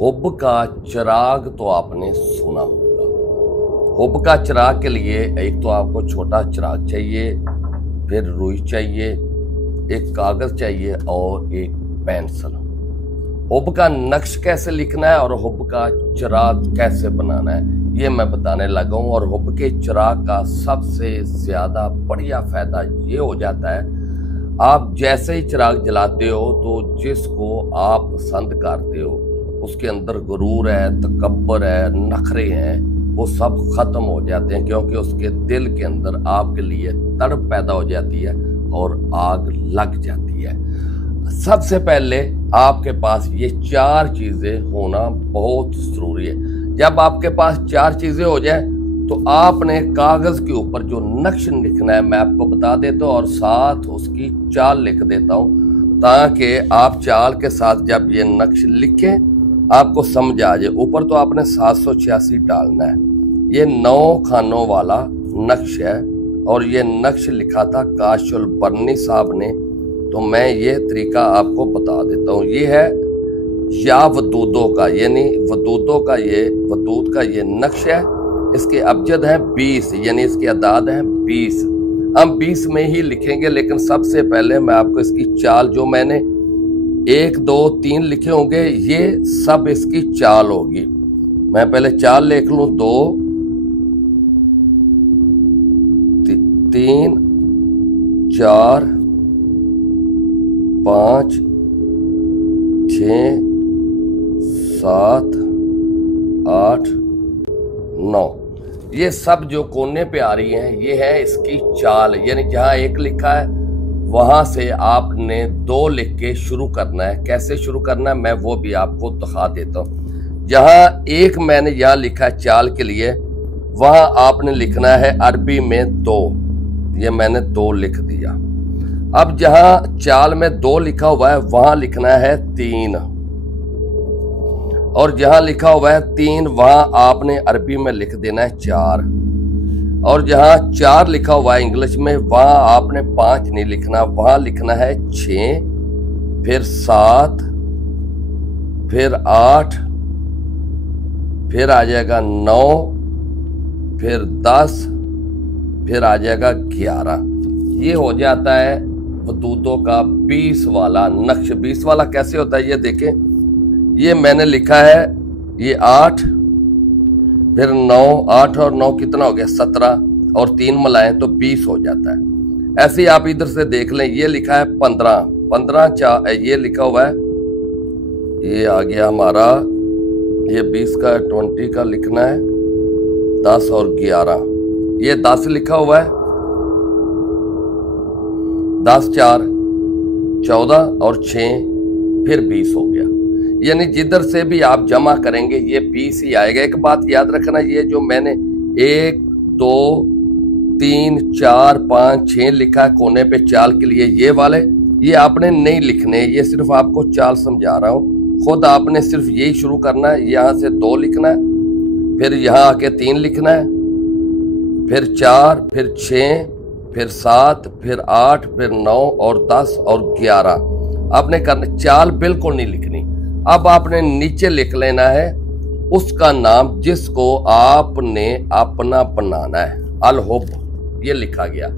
Hub का चिराग तो आपने सुना होगा। हुब का चिराग के लिए एक तो आपको छोटा चिराग चाहिए, फिर रुई चाहिए, एक कागज चाहिए और एक पेंसिल। हुब का नक्श कैसे लिखना है और हुब का चिराग कैसे बनाना है ये मैं बताने लगा हूं। और हुब के चिराग का सबसे ज्यादा बढ़िया फायदा ये हो जाता है, आप जैसे ही चिराग जलाते हो तो जिसको आप पसंद करते हो उसके अंदर गुरूर है, तकब्बर है, नखरे हैं, वो सब खत्म हो जाते हैं, क्योंकि उसके दिल के अंदर आपके लिए तड़प पैदा हो जाती है और आग लग जाती है। सबसे पहले आपके पास ये 4 चीजें होना बहुत जरूरी है। जब आपके पास 4 चीजें हो जाए तो आपने कागज के ऊपर जो नक्श लिखना है मैं आपको बता देता हूँ और साथ उसकी चाल लिख देता हूँ, ताकि आप चाल के साथ जब ये नक्श लिखें आपको समझ आ जाए। ऊपर तो आपने 786 डालना है। ये 9 खानों वाला नक्श है और ये नक्श लिखा था काशुल बर्नी साहब ने, तो मैं ये तरीका आपको बता देता हूँ। ये है या वदूदों का, यानी वदूदों का ये वदूद का ये नक्श है। इसके अबजद है 20, यानी इसकी अदाद है 20। हम 20 में ही लिखेंगे, लेकिन सबसे पहले मैं आपको इसकी चाल, जो मैंने 1 2 3 लिखे होंगे, ये सब इसकी चाल होगी। मैं पहले चाल लिख लूं। 2 3 4 5 6 7 8 9, ये सब जो कोने पे आ रही हैं ये है इसकी चाल। यानी जहां 1 लिखा है वहां से आपने 2 लिख के शुरू करना है। कैसे शुरू करना है मैं वो भी आपको दिखा देता हूँ। जहां 1 मैंने यहाँ लिखा है चाल के लिए, वहां आपने लिखना है अरबी में 2, ये मैंने 2 लिख दिया। अब जहां चाल में 2 लिखा हुआ है वहां लिखना है 3, और जहां लिखा हुआ है 3 वहां आपने अरबी में लिख देना है 4, और जहां 4 लिखा हुआ है इंग्लिश में वहां आपने 5 नहीं लिखना, वहां लिखना है 6, फिर 7, फिर 8, फिर आ जाएगा 9, फिर 10, फिर आ जाएगा 11। ये हो जाता है वदूदों का 20 वाला नक्श। 20 वाला कैसे होता है ये देखें। ये मैंने लिखा है ये 8, फिर 9, 8 और 9 कितना हो गया 17, और 3 मिलाएं तो 20 हो जाता है। ऐसे ही आप इधर से देख लें, ये लिखा है 15, 15 ये लिखा हुआ है, ये आ गया हमारा, ये 20 का 20 का लिखना है 10 और 11, ये 10 लिखा हुआ है, 10 4 14 और 6 फिर 20 हो गया। यानी जिधर से भी आप जमा करेंगे ये 20 ही आएगा। एक बात याद रखना, ये जो मैंने 1 2 3 4 5 6 लिखा है कोने पे चाल के लिए, ये वाले ये आपने नहीं लिखने, ये सिर्फ आपको चाल समझा रहा हूँ। खुद आपने सिर्फ यही शुरू करना है। यहाँ से 2 लिखना है, फिर यहाँ आके 3 लिखना है, फिर 4, फिर 6, फिर 7, फिर 8, फिर 9 और 10 और 11 आपने करना। चाल बिल्कुल नहीं लिखनी। अब आपने नीचे लिख लेना है उसका नाम जिसको आपने अपना बनाना है। अल हुब ये लिखा गया।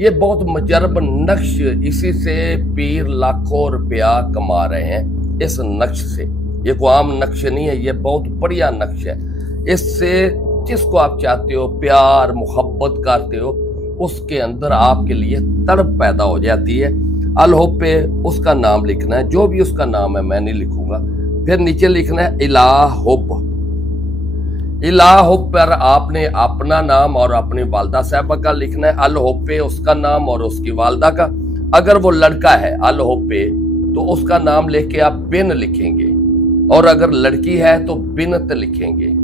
ये बहुत मुजरब नक्श, इसी से पीर लाखों रुपया कमा रहे हैं इस नक्श से। ये कोई आम नक्श नहीं है, ये बहुत बढ़िया नक्श है। इससे जिसको आप चाहते हो, प्यार मोहब्बत करते हो, उसके अंदर आपके लिए तड़प पैदा हो जाती है। अल हुब पे उसका नाम लिखना है, जो भी उसका नाम है मैं नहीं लिखूंगा। फिर नीचे लिखना है इलाह हुब। इलाह हुब पर आपने अपना नाम और अपनी वालदा साहबा का लिखना है। अल हुब पे उसका नाम और उसकी वालदा का। अगर वो लड़का है अल हुब पे तो उसका नाम लेके आप बिन लिखेंगे, और अगर लड़की है तो बिनत लिखेंगे।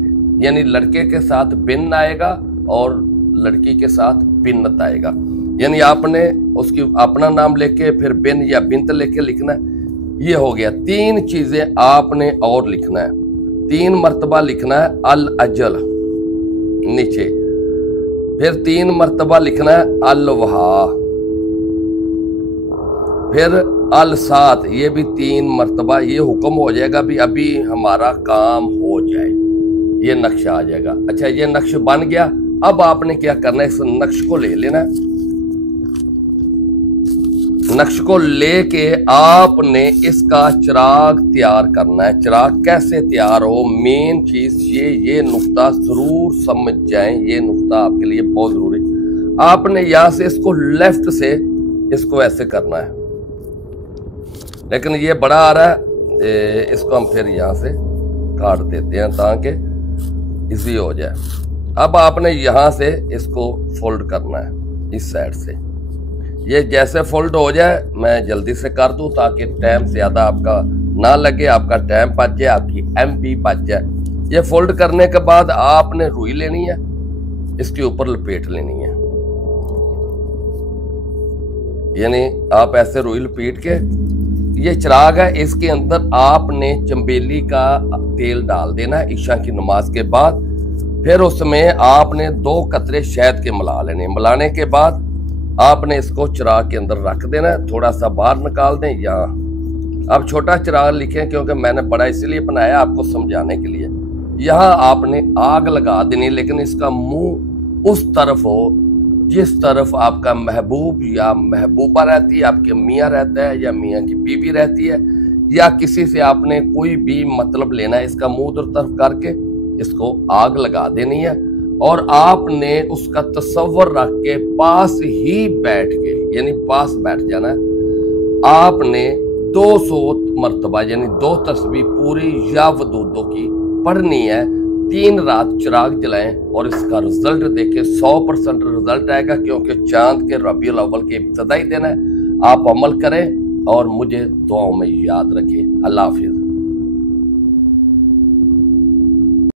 यानी लड़के के साथ बिन आएगा और लड़की के साथ बिनत आएगा। यानी आपने उसकी अपना नाम लेके फिर बिन या बिनत लेके लिखना है। ये हो गया। 3 चीजें आपने और लिखना है। 3 मर्तबा लिखना है अल अजल नीचे, फिर 3 मर्तबा लिखना है अल वहा, फिर अल सात, ये भी 3 मरतबा ये हुक्म हो जाएगा भी अभी हमारा काम हो जाए, ये नक्शा आ जाएगा। अच्छा, ये नक्श बन गया। अब आपने क्या करना है, इस नक्श को ले लेना है। नक्श को लेके आपने इसका चिराग तैयार करना है। चिराग कैसे तैयार हो, मेन चीज ये नुक्ता जरूर समझ जाएं, ये नुक्ता आपके लिए बहुत जरूरी। आपने यहां से इसको लेफ्ट से इसको ऐसे करना है, लेकिन ये बड़ा आ रहा है, इसको हम फिर यहां से काट देते हैं ताकि इजी हो जाए। अब आपने यहां से इसको फोल्ड करना है इस साइड से। ये जैसे फोल्ड हो जाए मैं जल्दी से कर दूं ताकि टाइम ज्यादा आपका ना लगे, आपका टाइम बच जाए, आपकी एमबी बच जाए। ये फोल्ड करने के बाद आपने रुई लेनी है, इसके ऊपर लपेट लेनी है, यानी आप ऐसे रुई लपेट के, ये चिराग है इसके अंदर आपने चंबेली का तेल डाल देना है ईशा की नमाज के बाद। फिर उसमें आपने 2 कतरे शहद के मिला लेने। मिलाने के बाद आपने इसको चिराग के अंदर रख देना है, थोड़ा सा बाहर निकाल दें। यहाँ अब छोटा चिराग लिखें क्योंकि मैंने बड़ा इसलिए बनाया आपको समझाने के लिए। यहाँ आपने आग लगा देनी, लेकिन इसका मुंह उस तरफ हो जिस तरफ आपका महबूब या महबूबा रहती है, आपके मियाँ रहता है या मियाँ की बीवी रहती है, या किसी से आपने कोई भी मतलब लेना है, इसका मुंह उधर तरफ करके इसको आग लगा देनी है। और आपने उसका तस्वर रख के पास ही बैठ के, यानी पास बैठ जाना है। आपने 200 मरतबा यानी 2 तस्बीह पूरी या वदूदों की पढ़नी है। 3 रात चिराग जलाएं और इसका रिजल्ट देखें, 100% रिजल्ट आएगा, क्योंकि चांद के रबीउल अव्वल के इब्तिदाई दिन है। आप अमल करें और मुझे दुआओं में याद रखें। अल्लाह हाफिज।